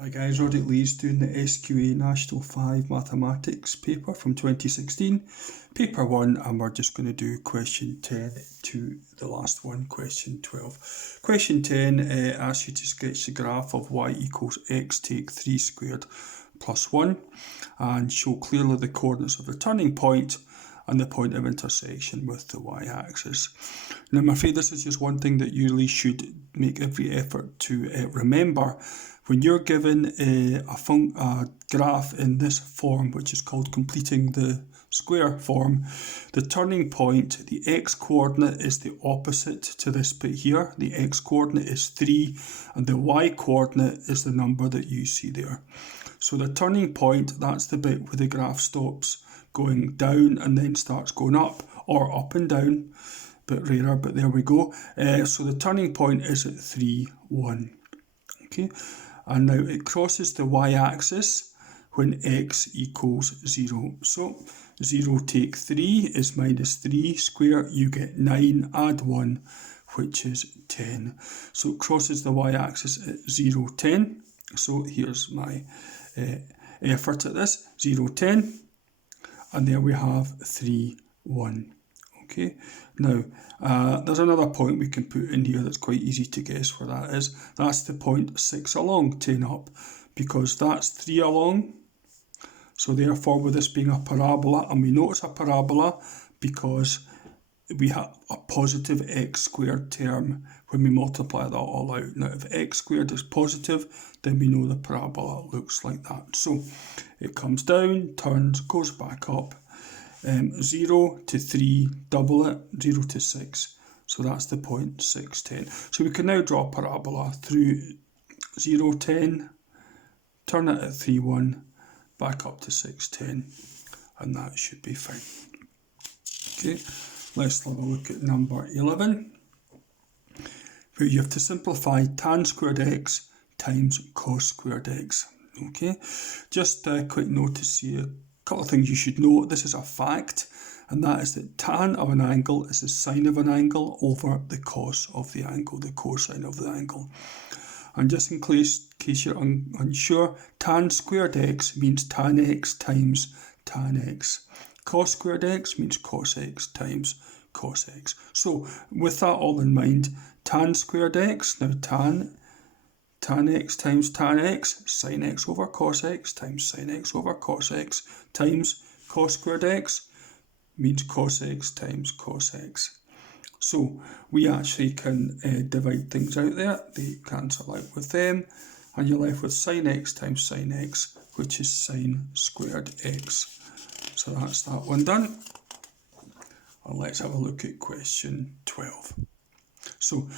Hi guys, Roddick Lee's doing the SQA National 5 Mathematics paper from 2016, paper 1, and we're just going to do question 10 to the last one, question 12. Question 10 asks you to sketch the graph of y equals x take 3 squared plus 1 and show clearly the coordinates of the turning point and the point of intersection with the y-axis. Now I'm afraid this is just one thing that you really should make every effort to remember. When you're given a graph in this form, which is called completing the square form, the turning point, the x-coordinate is the opposite to this bit here. The x-coordinate is 3 and the y-coordinate is the number that you see there. So the turning point, that's the bit where the graph stops going down and then starts going up, or up and down, a bit rarer, but there we go. So the turning point is at 3, 1. Okay, and now it crosses the y-axis when x equals 0. So 0 take 3 is minus 3 square, you get 9, add 1, which is 10. So it crosses the y-axis at 0, 10. So here's my effort at this, 0, 10. And there we have 3, 1. Okay, now there's another point we can put in here that's quite easy to guess where that is. That's the point 6 along, 10 up, because that's 3 along. So therefore, with this being a parabola, and we know it's a parabola because we have a positive x squared term when we multiply that all out. Now if x squared is positive, then we know the parabola looks like that. So it comes down, turns, goes back up. 0 to 3, double it, 0 to 6. So that's the point 6, 10. So we can now draw a parabola through 0, 10, turn it at 3, 1, back up to 6, 10, and that should be fine. Okay, let's have a look at number 11, where you have to simplify tan squared x times cos squared x. Okay, just a quick notice here. Couple of things you should know. This is a fact, and that is that tan of an angle is the sine of an angle over the cos of the angle, the cosine of the angle. And just in case you're unsure, tan squared x means tan x times tan x. Cos squared x means cos x times cos x. So with that all in mind, tan squared x, now tan x times tan x, sin x over cos x times sin x over cos x times cos squared x means cos x times cos x. So we actually can divide things out there. They cancel out with them, and you're left with sin x times sin x, which is sin squared x. So that's that one done. And let's have a look at question 12. So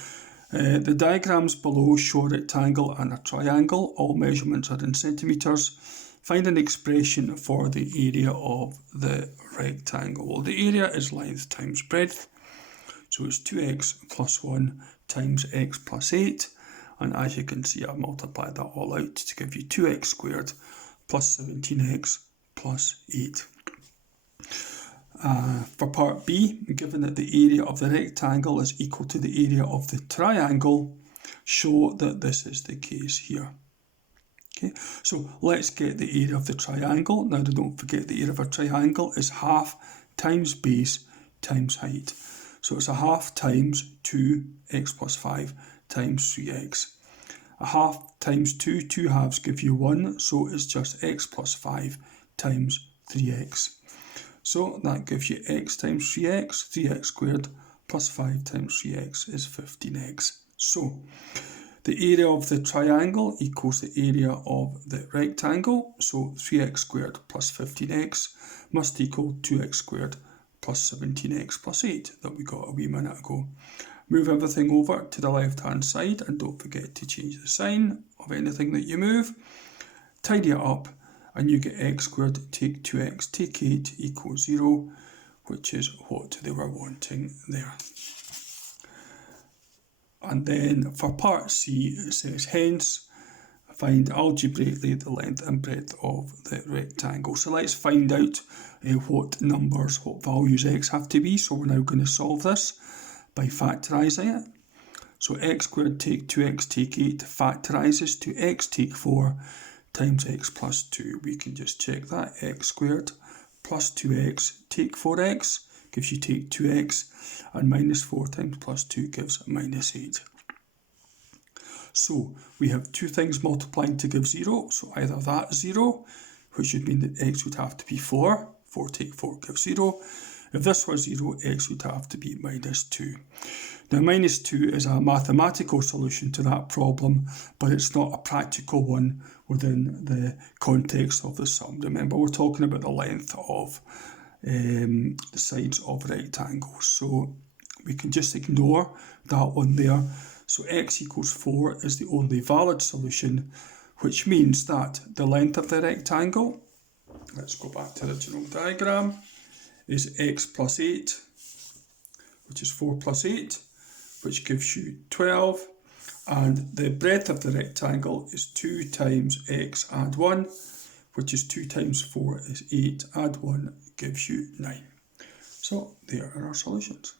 the diagrams below show a rectangle and a triangle. All measurements are in centimetres. Find an expression for the area of the rectangle. Well, the area is length times breadth. So it's 2x plus 1 times x plus 8. And as you can see, I've multiplied that all out to give you 2x squared plus 17x plus 8. For part B, given that the area of the rectangle is equal to the area of the triangle, show that this is the case here. Okay, so let's get the area of the triangle. Now don't forget the area of a triangle is half times base times height. So it's a half times 2x plus 5 times 3x. A half times 2, 2 halves give you 1, so it's just x plus 5 times 3x. So that gives you x times 3x, 3x squared, plus 5 times 3x is 15x. So the area of the triangle equals the area of the rectangle. So 3x squared plus 15x must equal 2x squared plus 17x plus 8 that we got a wee minute ago. Move everything over to the left hand side and don't forget to change the sign of anything that you move. Tidy it up. And you get x squared, take 2x, take 8 equals 0, which is what they were wanting there. And then for part C, it says, hence, find algebraically the length and breadth of the rectangle. So let's find out what values x have to be. So we're now going to solve this by factorising it. So x squared take 2x take 8 factorises to x take 4 times x plus 2. We can just check that. X squared plus 2x take 4x gives you take 2x, and minus 4 times plus 2 gives minus 8. So we have two things multiplying to give 0, so either that's 0, which would mean that x would have to be 4. 4 take 4 gives 0. If this was 0, x would have to be minus 2. Now minus 2 is a mathematical solution to that problem, but it's not a practical one within the context of the sum. Remember, we're talking about the length of the sides of rectangles, so we can just ignore that one there. So x equals 4 is the only valid solution, which means that the length of the rectangle, let's go back to the original diagram, is x plus 8, which is 4 plus 8, which gives you 12, and the breadth of the rectangle is 2 times x add 1, which is 2 times 4 is 8, add 1 gives you 9. So there are our solutions.